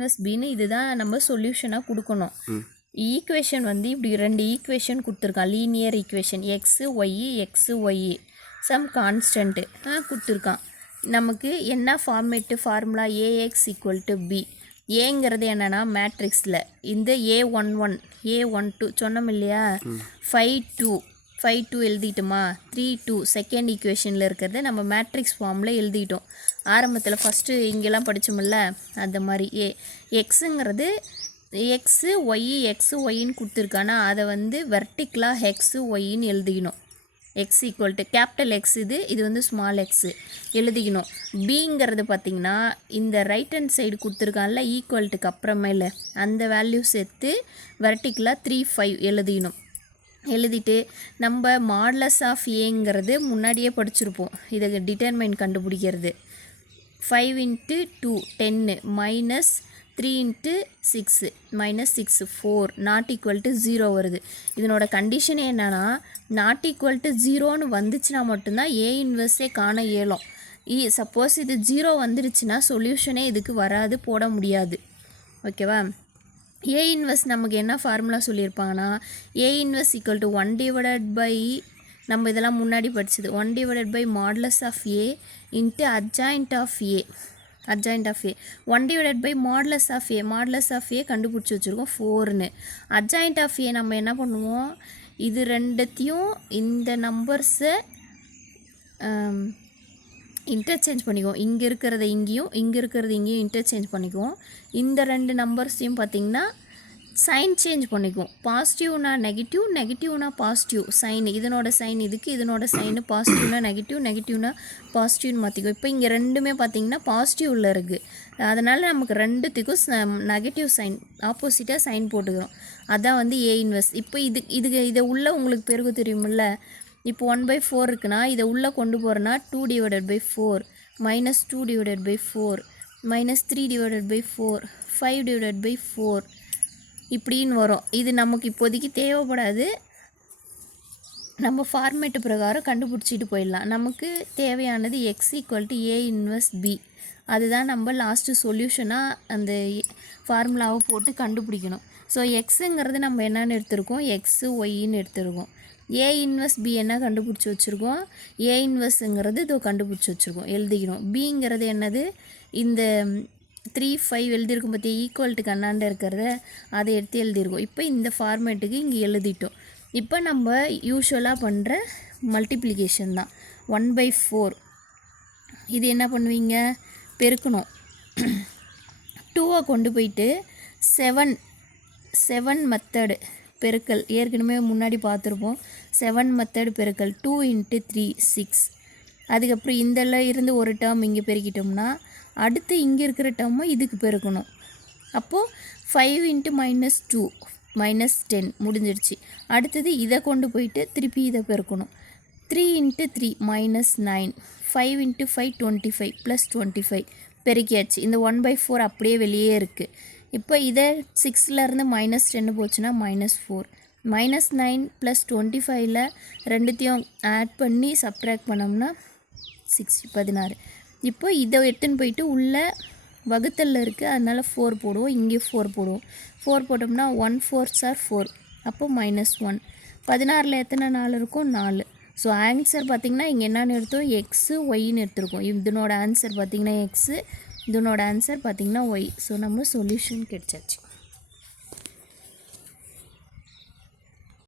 Plus பின்னு இதுதான் நம்ம சொல்யூஷனாக கொடுக்கணும். ஈக்குவேஷன் வந்து இப்படி 2 ஈக்குவேஷன் கொடுத்துருக்கான். Linear equation X Y sum constant கொடுத்துருக்கான். நமக்கு என்ன formula AX equal to B. ஏங்கிறது என்னென்னா மேட்ரிக்ஸில் இந்த A11 சொன்னோம் இல்லையா, 5 2 எழுதிட்டோமா, 3 2 செகண்ட் ஈக்குவேஷனில் இருக்கிறத நம்ம மேட்ரிக்ஸ் ஃபார்மில் எழுதிட்டோம். ஆரம்பத்தில் ஃபஸ்ட்டு இங்கெல்லாம் படித்தோம்ல அந்த மாதிரி எக்ஸுங்கிறது எக்ஸு ஒய்ன்னு கொடுத்துருக்கானா அதை வந்து வெர்டிக்கலாக எக்ஸு ஒய்ன்னு எழுதிக்கணும். X equal to capital X, இது வந்து ஸ்மால் எக்ஸு எழுதிக்கணும். பிங்கிறது பார்த்திங்கன்னா இந்த ரைட் ஹேண்ட் சைடு கொடுத்துருக்கான்ல ஈக்குவல்ட்டுக்கு அப்புறமேல அந்த வேல்யூ சேர்த்து வெர்டிக்கலாக 3 5 எழுதிக்கணும். எழுதிட்டு நம்ம மாடுலஸ் ஆஃப் ஏங்கிறது முன்னாடியே படிச்சிருப்போம். இதை டிட்டர்மைன் கண்டுபிடிக்கிறது 5 × 2 10 minus 3 × 6 minus 6 4 not equal to 0 வருது. இதனோட கண்டிஷனே என்னென்னா நாட் ஈக்குவல் டு 0ன்னு வந்துச்சுன்னா மட்டும்தான் ஏ இன்வெர்ஸே காண இயலும். சப்போஸ் இது 0 வந்துருச்சுன்னா சொல்யூஷனே இதுக்கு வராது, போட முடியாது. ஓகேவா? ஏ இன்வெர்ஸ் நமக்கு என்ன ஃபார்முலா சொல்லியிருப்பாங்கன்னா A inverse equal to 1 divided by, நம்ம இதெல்லாம் முன்னாடி படிச்சது, 1 divided by modulus of A into adjoint of A. 1 divided by modulus of A கண்டுபிடிச்சி வச்சுருக்கோம் 4ன்னு. அட்ஜாயிண்ட் ஆஃப் ஏ நம்ம என்ன பண்ணுவோம், இது ரெண்டுத்தையும் இந்த நம்பர்ஸை இன்டர்சேஞ்ச் பண்ணிக்குவோம். இங்கே இருக்கிறத இங்கேயும் இன்டர்சேஞ்ச் பண்ணிக்குவோம். இந்த 2 நம்பர்ஸையும் பார்த்திங்கன்னா சைன் சேஞ்ச் பண்ணிக்குவோம். பாசிட்டிவ்னா நெகட்டிவ்னா பாசிட்டிவ் சைன், இதனோட சைன் இதுக்கு, இதனோட சைனு பாசிட்டிவ்னா நெகட்டிவ்னா பாசிட்டிவ்னு மாற்றிக்குவோம். இப்போ இங்கே ரெண்டுமே பார்த்திங்கன்னா பாசிட்டிவில் இருக்குது. அதனால் நமக்கு ரெண்டுத்துக்கும் நெகட்டிவ் சைன் ஆப்போசிட்டாக சைன் போட்டுக்கிறோம். அதான் வந்து ஏ இன்வெர்ஸ். இப்போ இதை உள்ளே உங்களுக்கு பெருகு தெரியுமில்ல. இப்போ 1/4 இருக்குன்னா இதை உள்ளே கொண்டு போகிறேன்னா 2 divided by 4 minus 2 divided by 4 minus 3 divided by 4 5 divided by 4 இப்படின்னு வரும். இது நமக்கு இப்போதைக்கு தேவைப்படாது, நம்ம ஃபார்மேட்டு பிரகாரம் கண்டுபிடிச்சிட்டு போயிடலாம். நமக்கு தேவையானது X equal to A inverse B. அதுதான் நம்ம லாஸ்ட்டு சொல்யூஷனாக அந்த ஃபார்முலாவை போட்டு கண்டுபிடிக்கணும். ஸோ எக்ஸுங்கிறது நம்ம என்னென்னு எடுத்திருக்கோம், எக்ஸு ஒய்ன்னு எடுத்திருக்கோம். ஏ இன்வெர்ஸ் பி என்ன கண்டுபிடிச்சி வச்சுருக்கோம், ஏ இன்வெர்ஸுங்கிறது இதோ கண்டுபிடிச்சி வச்சுருக்கோம், எழுதிக்கணும். பிங்கிறது என்னது, இந்த 3 5 எழுதியிருக்கும் பற்றி ஈக்குவல்ட்டுக்கு அண்ணாண்ட இருக்கிறத அதை எடுத்து எழுதியிருக்கோம். இப்போ இந்த ஃபார்மேட்டுக்கு இங்கே எழுதிட்டோம். இப்போ நம்ம யூஸ்வலாக பண்ணுற மல்டிப்ளிகேஷன் தான் 1/4. இது என்ன பண்ணுவீங்க, பெருக்கணும். 2 கொண்டு போயிட்டு 7 மெத்தடு பெருக்கல் ஏற்கனவே முன்னாடி பார்த்துருப்போம். 7 மெத்தடு பெருக்கல் 2 × 3 6. அதுக்கப்புறம் இதில் இருந்து ஒரு டேர்ம் இங்கே பெருக்கிட்டோம்னா அடுத்து இங்கே இருக்கிற டேர்மை இதுக்கு பெருக்கணும். அப்போது 5 × -2 -10 முடிஞ்சிடுச்சு. அடுத்தது இதை கொண்டு போயிட்டு திருப்பி இதை பெருக்கணும். 3 × 3 -9 5 × 5 25 +25 பெருக்கியாச்சு. இந்த 1/4 அப்படியே வெளியே இருக்குது. இப்போ இதை 6லேருந்து -10 போச்சுன்னா -4 -9 + 25ல் ரெண்டுத்தையும் ஆட் பண்ணி சப்ட்ராக்ட் பண்ணோம்னா 6 16. இப்போ இதை எடுத்துன்னு போயிட்டு உள்ளே வகுத்தலில் இருக்குது, அதனால் 4 போடுவோம். இங்கே 4 போடுவோம். 4 போட்டோம்னா 1 4s are 4, அப்போ -1. 16ல் எத்தனை 4 இருக்கும், 4. ஸோ ஆன்சர் பார்த்திங்கன்னா இங்கே என்னென்னு எடுத்தோம், எக்ஸு ஒய்ன்னு எடுத்துருக்கோம். இதனோட ஆன்சர் பார்த்திங்கன்னா எக்ஸு, இதனோட ஆன்சர் பார்த்திங்கன்னா ஒய். ஸோ நம்ம சொல்யூஷன் கிடச்சாச்சு.